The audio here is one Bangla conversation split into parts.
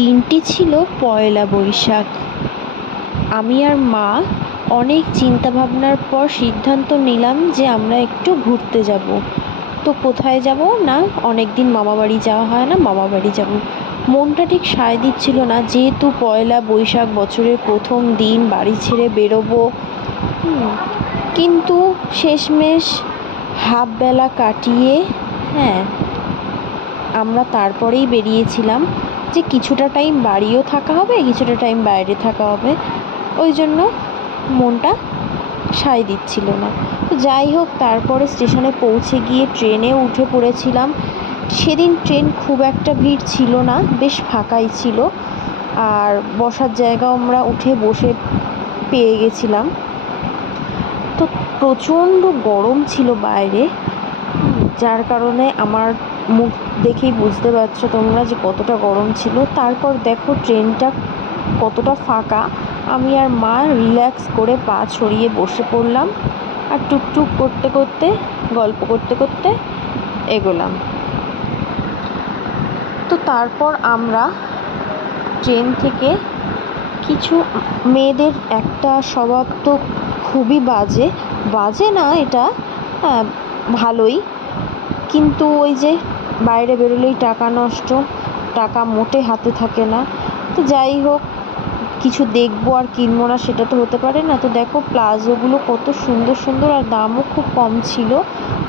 দিনটি ছিল পয়লা বৈশাখ। আমি আর মা অনেক চিন্তা ভাবনার পর সিদ্ধান্ত নিলাম যে আমরা একটু ঘুরতে যাব। তো কোথায় যাব না, অনেক দিন মামাবাড়ি যাওয়া হয় না, মামাবাড়ি যাব। মনটা ঠিক সায় দিচ্ছিল না, যেহেতু পয়লা বৈশাখ বছরের প্রথম দিন, বাড়ি ছেড়ে বেরোবো। কিন্তু শেষমেশ হাফ বেলা কাটিয়ে আমরা তারপরেই বেরিয়েছিলাম যে কিছুটা টাইম বাড়িও থাকা হবে, কিছুটা টাইম বাইরে থাকা হবে। ওই জন্য মনটা সায় দিচ্ছিল না। তো যাই হোক, তারপরে স্টেশনে পৌঁছে গিয়ে ট্রেনে উঠে পড়েছিলাম। সেদিন ট্রেন খুব একটা ভিড় ছিল না, বেশ ফাঁকাই ছিল। আর বসার জায়গাও আমরা উঠে বসে পেয়ে গেছিলাম। তো প্রচণ্ড গরম ছিল বাইরে, যার কারণে আমার মুখ দেখেই বুঝতে পারছো তোমরা যে কতটা গরম ছিল। তারপর দেখো ট্রেনটা কতটা ফাঁকা। আমি আর মা রিল্যাক্স করে পা ছড়িয়ে বসে পড়লাম আর টুকটুক করতে করতে, গল্প করতে করতে এগোলাম। তো তারপর আমরা ট্রেন থেকে কিছু মেয়েদের একটা স্বভাব তো খুবই বাজে না, এটা ভালোই, কিন্তু ওই যে বাইরে বেরোলেই টাকা নষ্ট, টাকা মোটে হাতে থাকে না। তো যাই হোক, কিছু দেখবো আর কিনবো না সেটা তো হতে পারে না। তো দেখো প্লাজোগুলো কত সুন্দর সুন্দর, আর দামও খুব কম ছিল।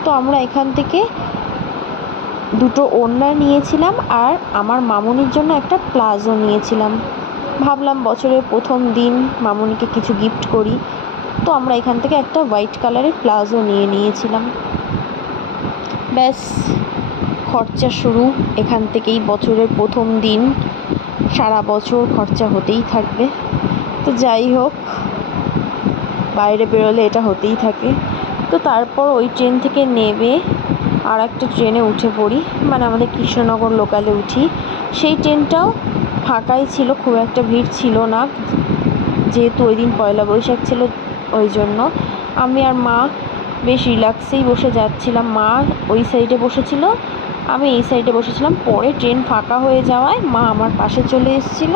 তো আমরা এখান থেকে দুটো ওড়না নিয়েছিলাম আর আমার মামুনির জন্য একটা প্লাজো নিয়েছিলাম। ভাবলাম বছরের প্রথম দিন মামুনিকে কিছু গিফট করি। তো আমরা এখান থেকে একটা হোয়াইট কালারের প্লাজো নিয়েছিলাম। ব্যাস, খরচা শুরু এখান থেকেই। বছরের প্রথম দিন, সারা বছর খরচা হতেই থাকবে। তো যাই হোক, বাইরে বেরোলে এটা হতেই থাকে। তো তারপর ওই ট্রেন থেকে নেমে আর একটা ট্রেনে উঠে পড়ি, মানে আমাদের কৃষ্ণনগর লোকালে উঠি। সেই ট্রেনটাও ফাঁকাই ছিল, খুব একটা ভিড় ছিল না, যেহেতু ওই দিন পয়লা বৈশাখ ছিল। ওই জন্য আমি আর মা বেশ রিল্যাক্সেই বসে যাচ্ছিলাম। মা ওই সাইডে বসেছিল, আমি এই সাইডে বসেছিলাম। পরে ট্রেন ফাঁকা হয়ে যাওয়ায় মা আমার পাশে চলে এসেছিল।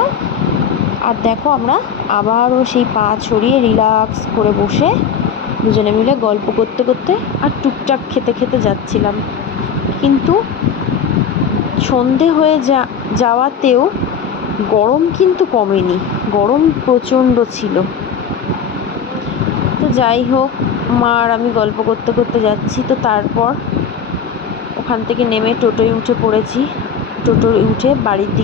আর দেখো আমরা আবারও সেই পা ছড়িয়ে রিল্যাক্স করে বসে দুজনে মিলে গল্প করতে করতে আর টুকটাক খেতে খেতে যাচ্ছিলাম। কিন্তু সন্ধে হয়ে যাওয়াতেও গরম কিন্তু কমেনি, গরম প্রচণ্ড ছিল। তো যাই হোক, মা আর আমি গল্প করতে করতে যাচ্ছি। তো তারপর ওখান থেকে নেমে টোটোয় উঠে পড়েছি। টোটোয় উঠে বাড়ির দিকে